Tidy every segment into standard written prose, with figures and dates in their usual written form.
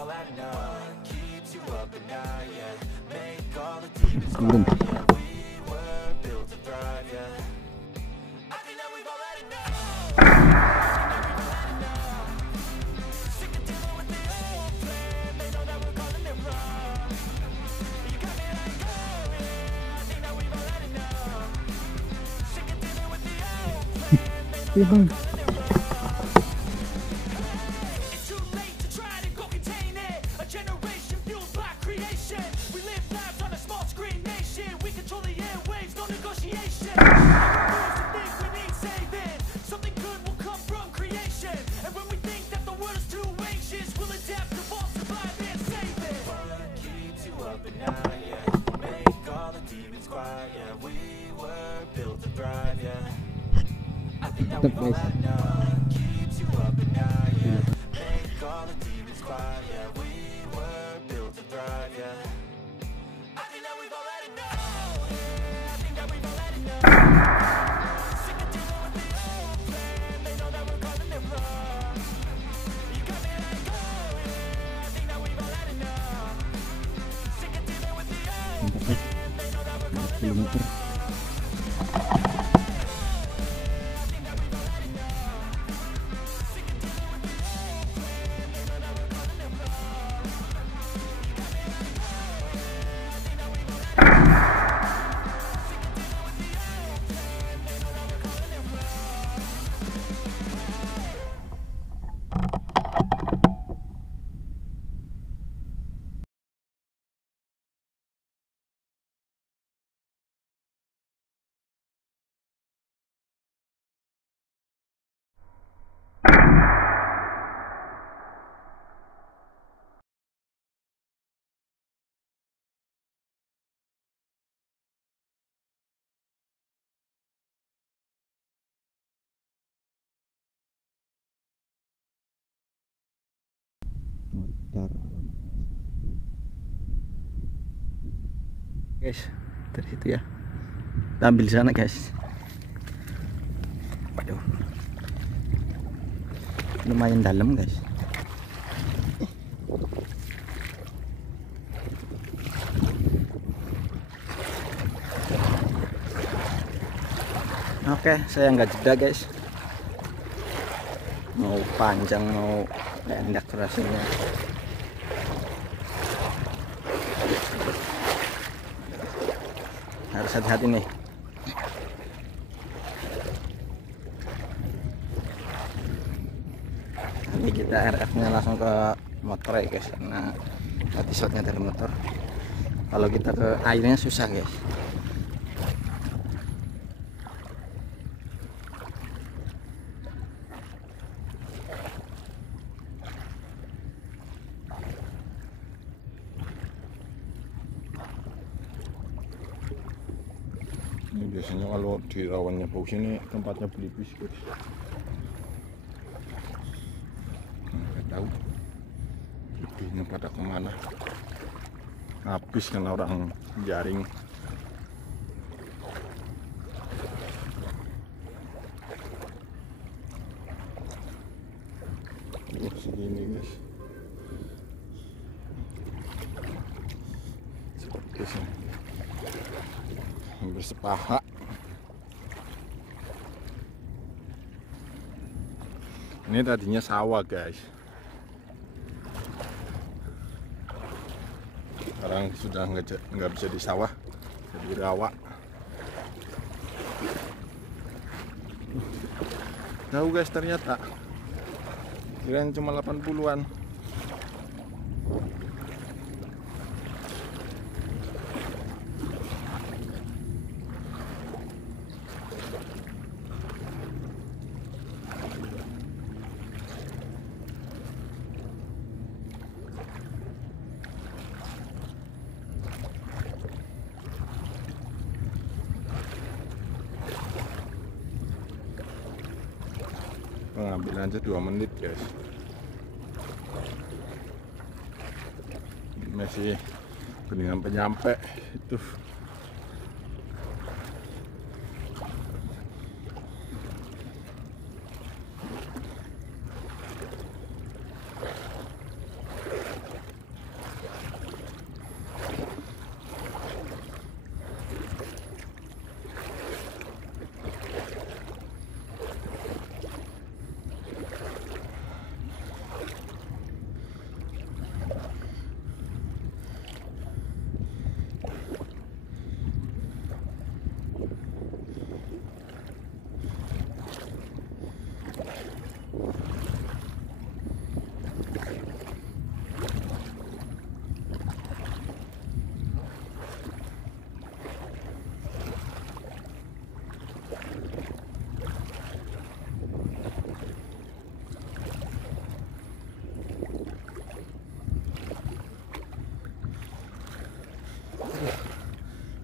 all adding up. What keeps you up at night, yeah. Make all the demons quiet, yeah. We were built to thrive, yeah. I think that we've all had enough. Sick of dealing with the old plan. They know that we're calling it wrong. You got me like, oh yeah. I think that we've all had enough. Sick of dealing with the old plan. They know that we're calling it wrong. It's too late to try to go contain it. A generation fueled by creation. We live lives on a small screen nation. We control the airwaves, no negotiation. Think we need saving. Something good will come from creation. And when we think that the world is too anxious, we'll adapt, evolve, survive, and save it. What keeps you up at night, yeah. Make all the demons quiet, yeah. We were built to thrive, yeah. I think that we've all had enough. Keeps you up at night, yeah. Make all the demons quiet, yeah. We were built to thrive, yeah. I think that we've all had enough. Yeah, I think that we've all had enough. Sick of dealing with the old plan. They know that we're calling it wrong. You got me like, oh yeah. I think that we've all had enough. Sick of dealing with the old plan. They know that we're calling it wrong. Guys, dari situ ya. Kita ambil di sana, guys. Waduh. Lumayan dalam, guys. Oke, saya nggak jeda, guys. Mau panjang mau pendek rasanya. Harus hati-hati nih. Ini kita RF-nya langsung ke motor ya, guys, karena mati shotnya dari motor. Kalau kita ke airnya susah, guys. Ini biasanya kalau di rawannya bau sini tempatnya belibis, guys. Nggak tahu idenya pada kemana. Habis kan orang jaring. Segini, guys. Seperti ini. Hampir sepaha. Ini tadinya sawah, guys. Sekarang sudah nggak bisa di sawah, jadi rawa. Tahu, guys, ternyata kirain cuma 80-an. Pengambilan aja 2 menit, guys. Masih beningan penyampe itu.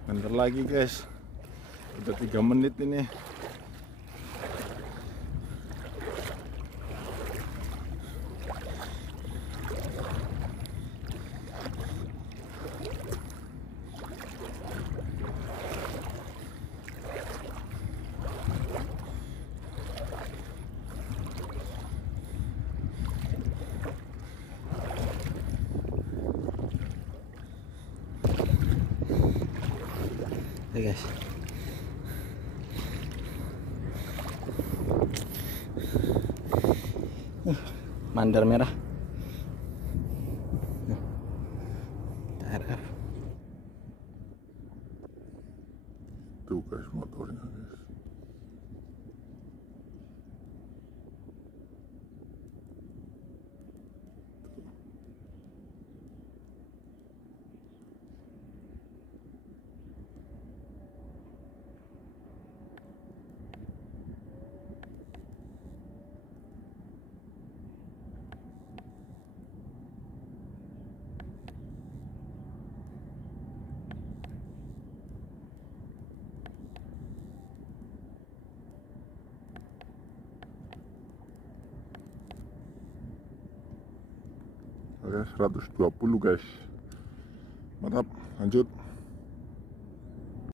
Bentar lagi guys, udah 3 menit ini. Oke guys, mandar merah TRF. Tuh guys motornya guys. Oke, 120 guys. Mantap, lanjut.